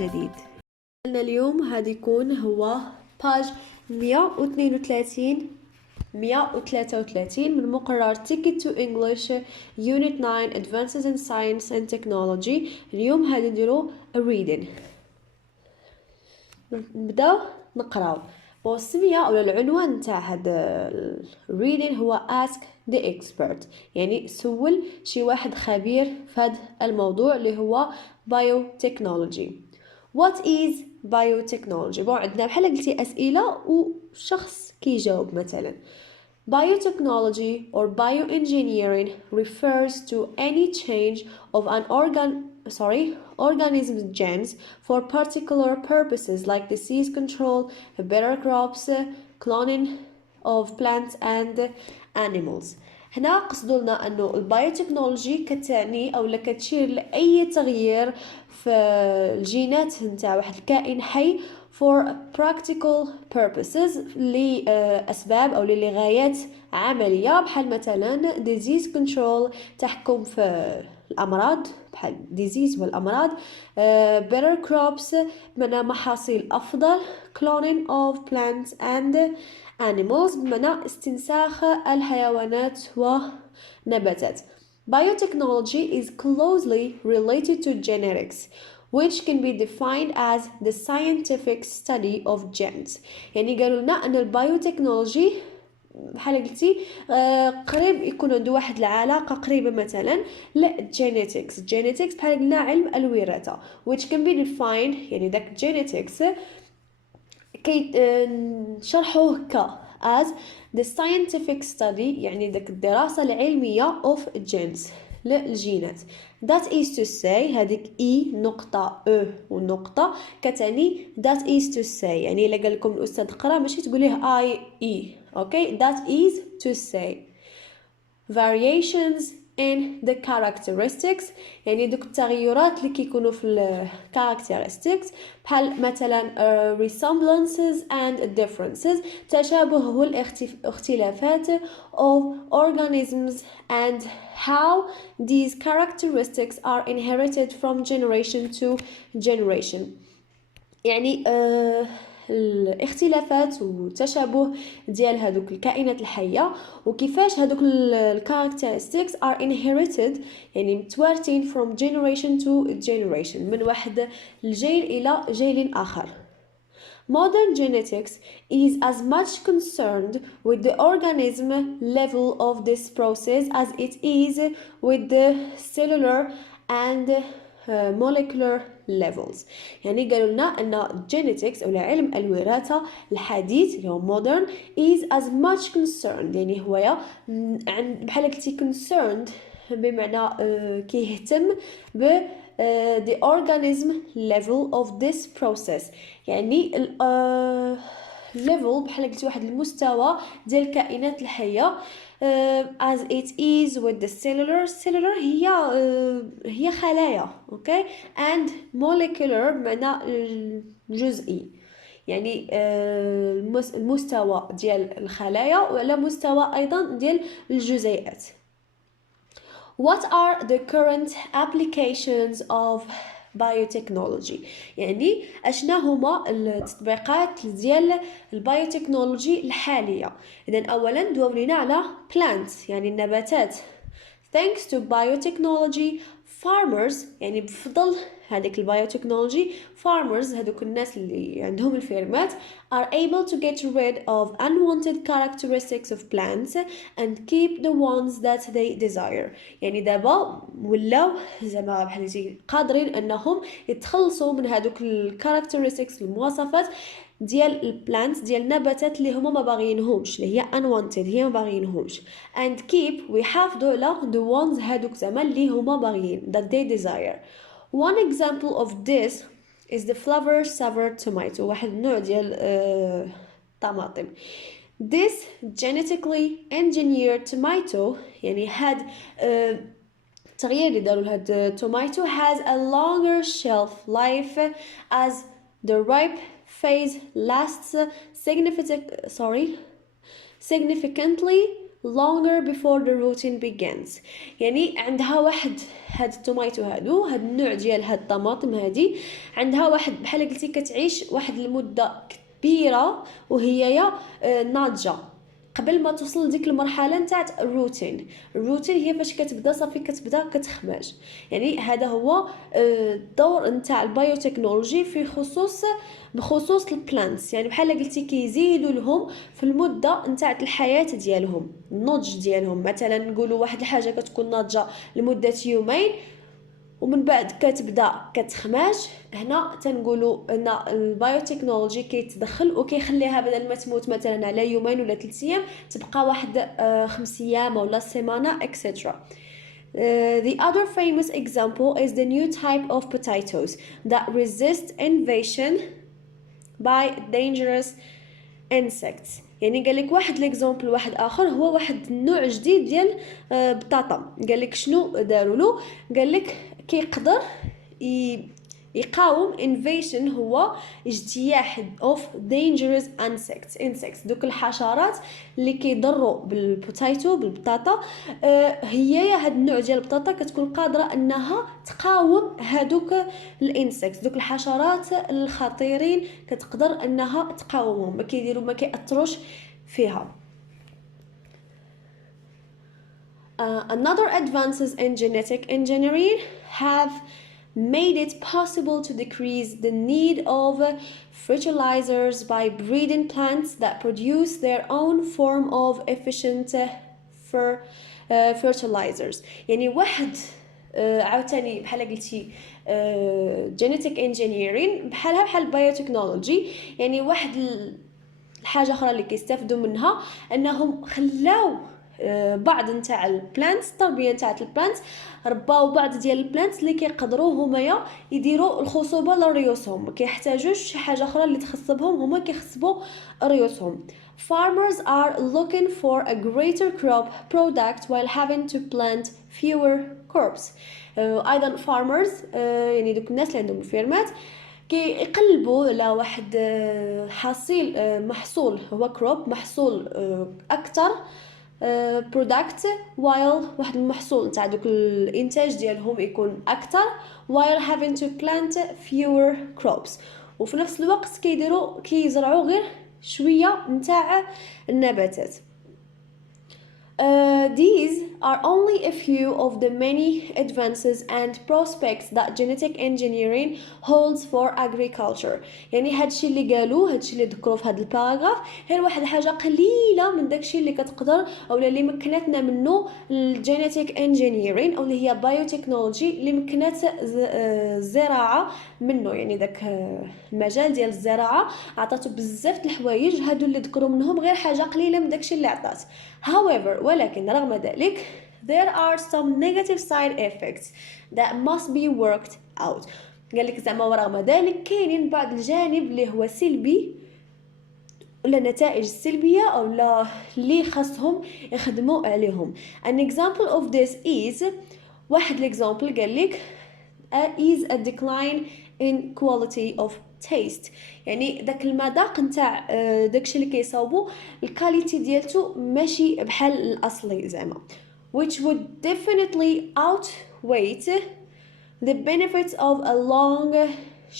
جديد. اليوم هذا يكون هو باج 132 من مقرر Ticket to English Unit 9 Advances in Science and Technology. اليوم هذا نديرو reading. نبداو نقراو. والسمية أو العنوان تاع هذا reading هو Ask the Expert، يعني سول شي واحد خبير في هذا الموضوع اللي هو Biotechnology. What is Biotechnology؟ عندنا بحال قلتي أسئلة وشخص كيجاوب. مثلا Biotechnology or bioengineering refers to any change of an organism's genes for particular purposes like disease control, better crops, cloning of plants and animals. هنا قصدولنا أنه البايوتكنولوجي كتعني أو كتشير لأي تغيير في الجينات نتاع واحد الكائن حي for practical purposes لأسباب أو لغايات عملية، بحال مثلا disease control تحكم في الأمراض بحال disease والأمراض، better crops بمعنى محاصيل أفضل، cloning of plants and animals بمعنى استنساخ الحيوانات ونباتات. Biotechnology is closely related to genetics, which can be defined as the scientific study of genes. يعني قالوا لنا أن البايوتكنولوجي بحال قلتي قريب يكون عنده واحد العلاقة قريبة مثلا للجينيتكس. جينيتكس بحال قلنا علم الوراثة which can be defined، يعني داك جينيتكس كي نشرحوه as the scientific study، يعني داك الدراسة العلمية of genes للجينات. that is to say هذيك E نقطة E ونقطة كتعني that is to say، يعني إلا قال لكم الأستاذ قرأ ماشي تقوليه I E. okay that is to say variations in the characteristics، يعني دوك التغيرات اللي كيكونوا في ال characteristics بحال مثلا resemblances and differences تشابه والاختلافات of organisms and how these characteristics are inherited from generation to generation. يعني الاختلافات وتشابه ديال هذوك الكائنات الحيه وكيفاش هذوك الكاركتيرستكس are inherited، يعني متوارثين from generation to generation من واحد الجيل الى جيل اخر. Modern genetics is as much concerned with the organism level of this process as it is with the cellular and molecular levels. يعني قالوا لنا أن genetics أو علم الوراثة الحديث اللي هو modern is as much concerned، يعني هو بحال قلتي concerned بمعنى كيهتم ب the organism level of this process، يعني level بحال قلتي واحد المستوى ديال الكائنات الحية as it is with the cellular هي خلايا okay and molecular بمعنى جزئي، يعني المستوى ديال الخلايا وعلى مستوى أيضا ديال الجزيئات. What are the current applications of biotechnology؟ يعني أشنا هما التطبيقات ديال البايوتكنولوجي الحالية. إذن أولا دورينا على plants يعني النباتات. Thanks to biotechnology farmers، يعني بفضل هذيك البايوتكنولوجي farmers هذوك الناس اللي عندهم الفيرمات are able to get rid of unwanted characteristics of plants and keep the ones that they desire. يعني دابا ولاو زعما بحال قادرين انهم يتخلصوا من هذوك الكاركترستكس المواصفات ديال البلانت ديال النباتات اللي هما ما باغيينهمش اللي هي unwanted هي ما باغيينهمش and keep ويحافظوا على the ones هذوك زعما اللي هما باغيين that they desire. One example of this is the flower sour tomato، واحد نوع ديال طماطم. This genetically engineered tomato، يعني هاد التغيير اللي داروا لهاد tomato has a longer shelf life as the ripe phase lasts significantly longer before the rooting begins. يعني عندها واحد هاد التوميتو هاد النوع ديال هاد الطماطم هادي عندها واحد بحال قلتي كتعيش واحد المده كبيره وهي ناضجه قبل ما توصل لديك المرحله نتاع الروتين هي فاش كتبدا صافي كتبدا كتخماج. يعني هذا هو الدور نتاع البايوتكنولوجي بخصوص البلانتس. يعني بحال قلتي كيزيدوا لهم في المده نتاع الحياه ديالهم النضج ديالهم. مثلا نقولوا واحد الحاجه كتكون ناضجه لمده يومين ومن بعد كتبدا كتخماج. هنا تنقولوا ان البايوتكنولوجي كيتدخل وكيخليها بدل ما تموت مثلا على يومين ولا 3 ايام تبقى واحد 5 ايام ولا سيمانه etc. The other famous example is the new type of potatoes that resist invasion by dangerous insects. يعني قال لك واحد ليكزامبل واحد اخر هو واحد النوع جديد ديال بطاطا. قال لك شنو داروا له؟ قال لك كيقدر يقاوم invasion هو اجتياح of dangerous insects دوك الحشرات اللي كيضروا بالبوتايتو بالبطاطا. هي هاد النوع ديال البطاطا كتكون قادره انها تقاوم هادوك الانسكتس دوك الحشرات الخطيرين كتقدر انها تقاومهم ما كيأثروش فيها. Another advances in genetic engineering have made it possible to decrease the need of fertilizers by breeding plants that produce their own form of efficient fertilizers. يعني واحد عاوتاني بحال قلتي genetic engineering بحال biotechnology. يعني واحد الحاجه اخرى اللي كيستافدوا منها انهم خلاو بعض نتاع البلانتس التربيه نتاع البلانتس رباو بعض ديال البلانتس اللي كيقدروا هما يديروا الخصوبه لريوسهم ما كيحتاجوش شي حاجه اخرى اللي تخصبهم هما كيخصبوا ريوسهم. Farmers are looking for a greater crop product while having to plant fewer crops. ايضا farmers يعني دوك الناس اللي عندهم الفيرمات كيقلبوا على واحد محصول هو كروب محصول اكثر product while واحد المحصول نتاع دوك الانتاج ديالهم يكون اكثر while having to plant fewer crops. وفي نفس الوقت كيزرعوا غير شويه نتاع النباتات. These are only a few of the many advances and prospects that genetic engineering holds for agriculture. يعني هادشي اللي قالوه هادشي اللي ذكروا في هذا الباراغراف غير واحد الحاجه قليله من داكشي اللي كتقدر او اللي مكنتنا منه الجينيتيك انجينيرين او اللي هي بايوتكنولوجي اللي مكنات الزراعه منه. يعني داك المجال ديال الزراعه عطاتو بزاف د الحوايج هادو اللي ذكروا منهم غير حاجه قليله من داكشي اللي عطات. However ولكن رغم ذلك there are some negative side effects that must be worked out. قال لك زعما ورغم ذلك كاينين بعض الجانب اللي هو سلبي ولا نتائج سلبيه او لا اللي خاصهم يخدموا عليهم. An example of this is واحد الاكزامبل قال لك is a decline in quality of taste. يعني داك المذاق نتاع داكشي اللي كيصاوبوا الكاليتي ديالته ماشي بحال الاصلي زعما which would definitely outweigh the benefits of a long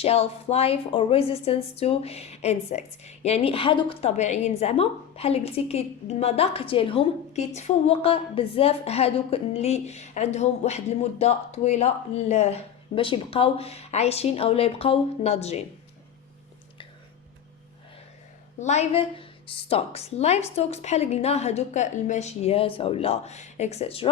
shelf life or resistance to insects. يعني هادوك الطبيعيين زعما بحال قلتي المذاق ديالهم كيتفوق بزاف هادوك اللي عندهم واحد المده طويله باش يبقاو عايشين او لا يبقاو ناضجين. live stocks بحال قلنا هادوك الماشيات او لا etc.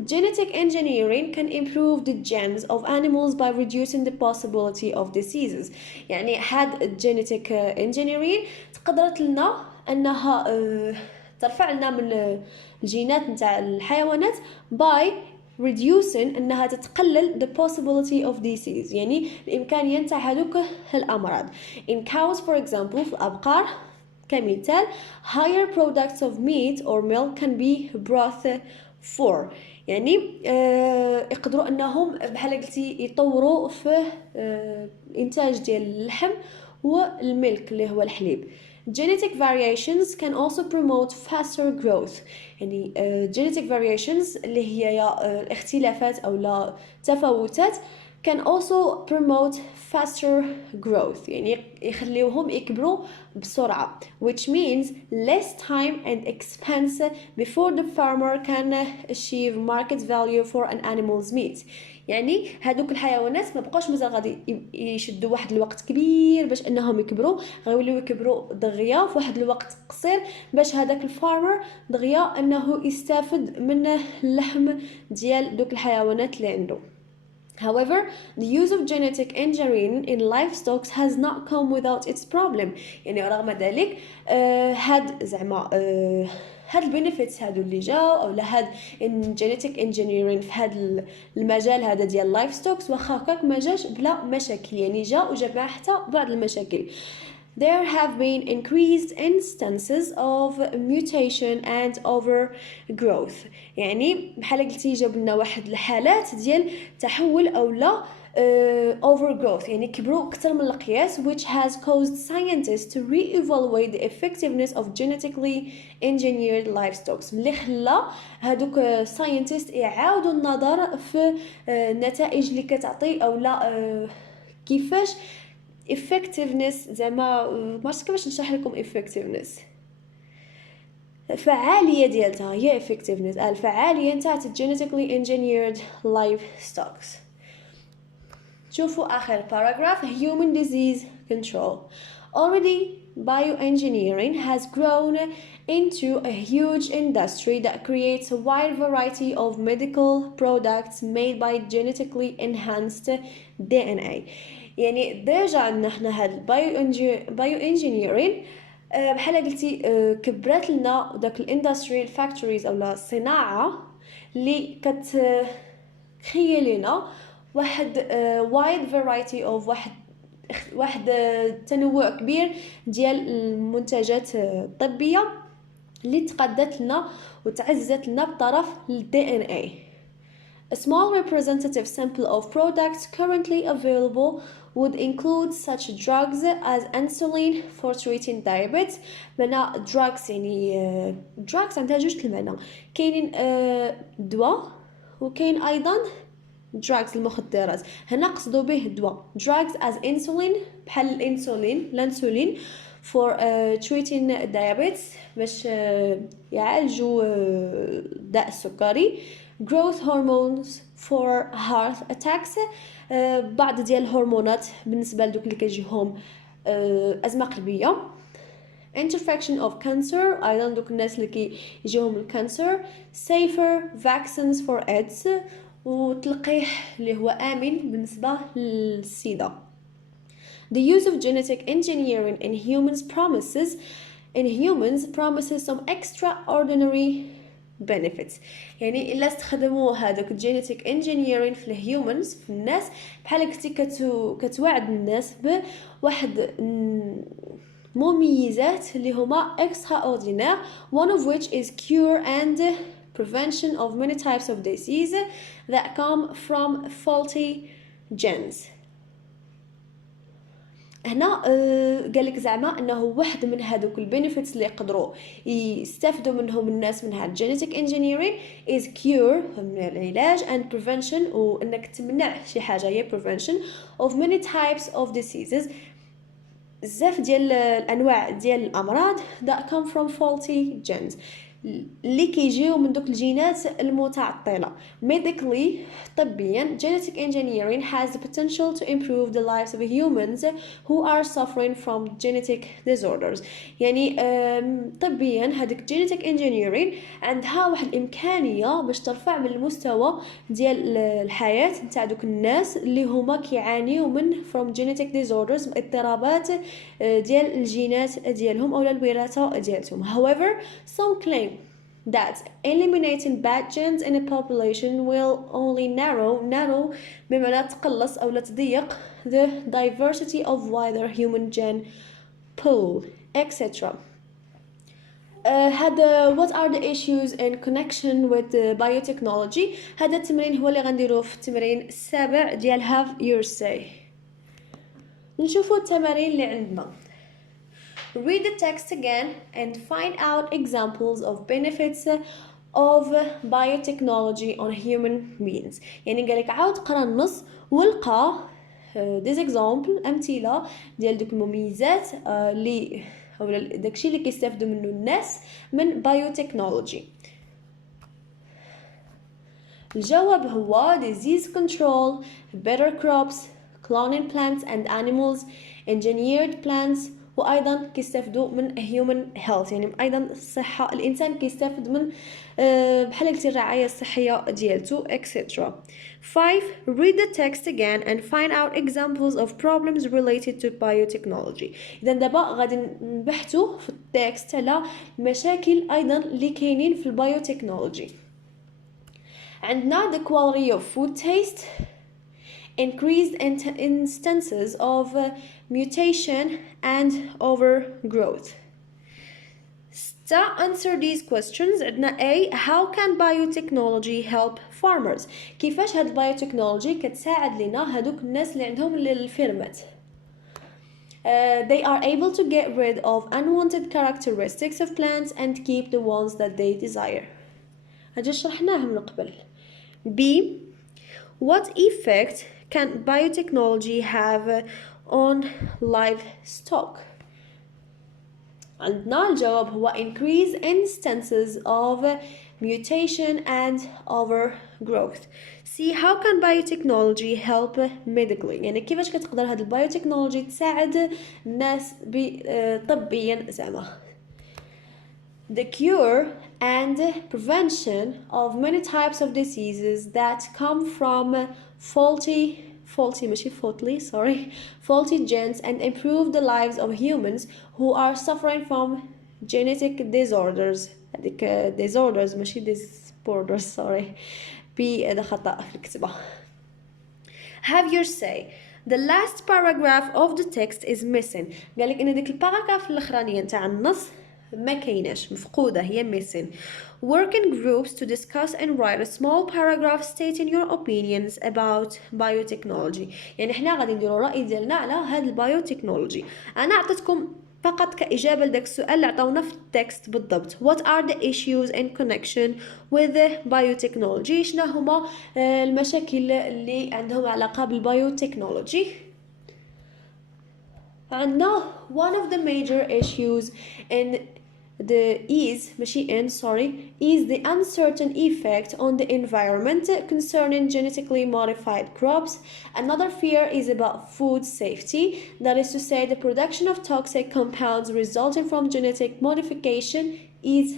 Genetic engineering can improve the genes of animals by reducing the possibility of diseases. يعني هاد genetic engineering تقدرت لنا انها ترفع لنا من الجينات نتاع الحيوانات by reducing انها تتقلل the possibility of disease. يعني الامكانيه نتاع هذوك الامراض. In cows for example في الابقار كمثال higher products of meat or milk can be brought for. يعني يقدروا انهم بحال قلتي يطوروا في الانتاج ديال اللحم والملك اللي هو الحليب. genetic variations can also promote faster growth. يعني genetic variations اللي هي الاختلافات أو لا تفاوتات can also promote faster growth، يعني يخليوهم يكبروا بسرعة، which means less time and expense before the farmer can achieve market value for an animal's meat. يعني هادوك الحيوانات ما بقاش مازال غادي يشدوا واحد الوقت كبير باش انهم يكبروا، غيوليو يكبروا دغيا في واحد الوقت قصير باش هذاك الفارمر دغيا انه يستافد من اللحم ديال دوك الحيوانات اللي عنده. However, the use of genetic engineering in livestock has not come without its problem. يعني رغم ذلك هاد زعما هاد البينيفيتس هادو اللي جاو او هاد genetic engineering في هاد المجال هذا ديال livestock واخا هكاك ما جاش بلا مشاكل، يعني جا وجاب معاه حتى بعض المشاكل. There have been increased instances of mutation and overgrowth. يعني بحال قلتي جاب لنا واحد الحالات ديال تحول او لا overgrowth، يعني كبروا اكثر من القياس، which has caused scientists to re-evaluate the effectiveness of genetically engineered livestock. اللي خلى هادوك scientists يعاودوا النظر في النتائج اللي كتعطي او لا كيفاش effectiveness زعما ما عرفتش كيفاش نشرح لكم effectiveness، فعاليه ديالتها هي effectiveness، الفعاليه نتاع genetically engineered livestock. شوفوا اخر paragraph human disease control. Already bioengineering has grown into a huge industry that creates a wide variety of medical products made by genetically enhanced DNA. يعني ديجا عندنا حنا هاد البايو انجينيرين بحال قلتي كبرات لنا داك الاندستري الفاكتوريز اولا الصناعه اللي كتخيل لنا واحد وايد فرايتي اوف واحد تنوع كبير ديال المنتجات الطبيه اللي تقدت لنا وتعززت لنا بطرف الدي ان اي. A small representative sample of products currently available would include such drugs as insulin for treating diabetes. معنى drugs يعني drugs عندها جوج المعنى، كاينين دواء وكاين ايضا drugs المخدرات، هنا قصدوا به الدواء drugs as insulin بحال الانسولين for treating diabetes باش يعالجوا داء السكري، growth hormones for heart attacks بعض ديال الهرمونات بالنسبه لدوك اللي كيجيهم ازمه قلبيه، interfection of cancer ايضا دوك الناس اللي كيجيهم الكانسر، safer vaccines for AIDS وتلقيح اللي هو امن بالنسبه للسيدا. The use of genetic engineering in humans promises some extraordinary benefits. يعني الا استخدموا هذاك الجينيتيك انجينيرين في الهيومنز في الناس بحال كنتي كتوعد الناس بواحد مميزات اللي هما extraordinaire, one of which is cure and prevention of many types of disease that come from faulty genes. هنا قال لك زعما انه واحد من هذوك البينيفيتس اللي يقدروا يستافدوا منهم الناس من هاد genetic engineering is cure من العلاج and prevention وانك تمنع شي حاجه هي prevention of many types of diseases بزاف ديال الانواع ديال الامراض that come from faulty genes اللي كيجيو من دوك الجينات المتعطله. Medically طبيا genetic engineering has the potential to improve the lives of humans who are suffering from genetic disorders. يعني طبيا هذيك genetic engineering عندها واحد الامكانيه باش ترفع من المستوى ديال الحياه نتاع دوك الناس اللي هما كيعانيو من from genetic disorders اضطرابات ديال الجينات ديالهم او الوراثه ديالهم. However, some claim that eliminating bad genes in a population will only narrow بمعنى تقلص أو لا تضيق the diversity of wider human gene pool etc. هذا what are the issues in connection with biotechnology. هذا التمرين هو اللي غنديروه في التمرين السابع ديال have your say. نشوفوا التمارين اللي عندنا. read the text again and find out examples of benefits of biotechnology on human beings. يعني قالك عاود قرا النص والقى des examples أمثلة ديال دوك المميزات اللي أو داكشي اللي كيستافدوا منه الناس من biotechnology. الجواب هو disease control, better crops, cloning plants and animals, engineered plants، وأيضا كيستافدوا من human health، يعني أيضا الصحة، الإنسان كيستافد من بحال قلتي الرعاية الصحية ديالتو etc. 5. Read the text again and find out examples of problems related to biotechnology. إذا دابا غادي نبحثوا في التكست على مشاكل أيضا اللي كاينين في البايوتكنولوجي. عندنا the quality of food taste, increased instances of mutation and overgrowth. To answer these questions عندنا A. How can biotechnology help farmers؟ كيفاش هاد البايوتكنولوجي كتساعد لنا هادوك الناس اللي عندهم الفيرمات؟ They are able to get rid of unwanted characteristics of plants and keep the ones that they desire. هادي شرحناها من قبل. B. What effect can biotechnology have on livestock؟ عندنا الجواب هو increase instances of mutation and overgrowth. See, how can biotechnology help medically؟ يعني كيفاش كتقدر هاد البايوتكنولوجي تساعد الناس طبيا زعما. The cure and prevention of many types of diseases that come from faulty genes and improve the lives of humans who are suffering from genetic disorders. هذيك disorders ماشي disorders هذا خطأ في الكتابة. Have your say. The last paragraph of the text is missing. قالك إن ديك الباراجراف الأخرانية نتاع النص ما كايناش، مفقودة، هي missing. Work in groups to discuss and write a small paragraph stating your opinions about biotechnology. يعني احنا غادي نديرو الرأي ديالنا على هاد البايوتكنولوجي. أنا عطيتكم فقط كإجابة لداك السؤال اللي عطاونا في التكست بالضبط. What are the issues in connection with the biotechnology؟ شنو هما المشاكل اللي عندهم علاقة بالبايوتكنولوجي؟ عندنا one of the major issues is the uncertain effect on the environment concerning genetically modified crops. Another fear is about food safety, that is to say the production of toxic compounds resulting from genetic modification is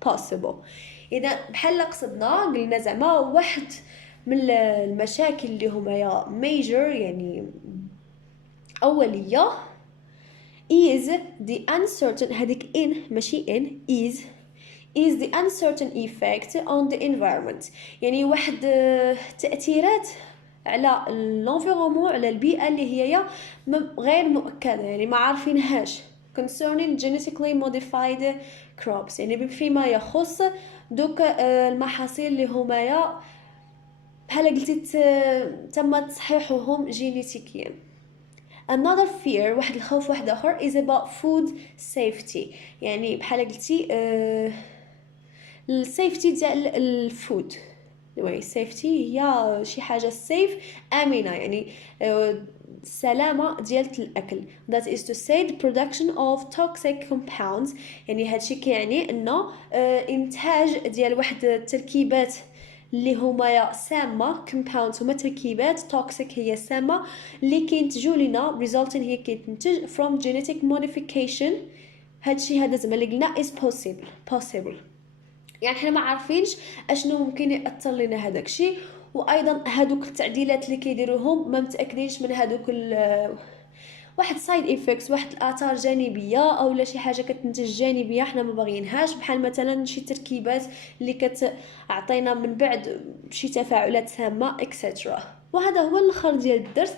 possible. إذا بحال قصدنا قلنا زعما واحد من المشاكل اللي هما major يعني أولية is the uncertain هذيك in ماشي in is the uncertain effect on the environment. يعني واحد تأثيرات على الانفيرومون على البيئة اللي هي غير مؤكدة، يعني ما عارفينهاش concerning genetically modified crops، يعني فيما يخص دوك المحاصيل اللي هما بحال قلتي تم تصحيحهم جينيتيكيا. Another fear واحد الخوف واحد آخر is about food safety، يعني بحال قلتي السيفتي ديال الفود. safety هي شي حاجة safe آمنة، يعني السلامة ديال الأكل. That is to say the production of toxic compounds، يعني هادشي كيعني إنه إنتاج ديال واحد التركيبات اللي هما سامة compounds هما تركيبات toxic هي سامة اللي كينتجوا لنا resulting هي كيتنتج from genetic modification. هادشي هذا زعما اللي قلنا is possible يعني حنا ما عارفينش اشنو ممكن ياثر لنا هذاك الشيء، وايضا هادوك التعديلات اللي كيديروهم ما متاكدينش من هادوك واحد سايد ايفكتس، واحد الاثار جانبيه او لا شي حاجه كتنتج جانبيه حنا ما باغيينهاش، بحال مثلا شي تركيبات اللي كتعطينا من بعد شي تفاعلات سامه اكسترا. وهذا هو الاخر ديال الدرس.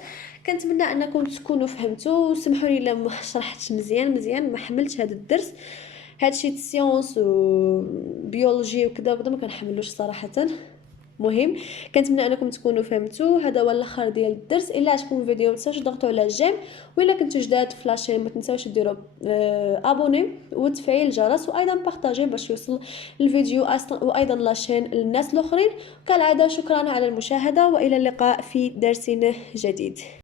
كنتمنى انكم تكونوا فهمتوا، وسمحوا لي الا ما شرحتش مزيان ما حملتش هذا الدرس. هادشي السيونس وبيولوجي وكذا بدا ما كنحملوش صراحه. مهم. كنتمنى انكم تكونوا فهمتوا. هذا هو الاخر ديال الدرس. الا عجبكم الفيديو ما تنساوش تضغطوا على جيم، والا كنتو جداد في لاشين ما تنساوش ديروا ابوني وتفعيل الجرس، وايضا بارطاجي باش يوصل الفيديو وايضا لاشين للناس الاخرين. كالعاده شكرا على المشاهده، والى اللقاء في درس جديد.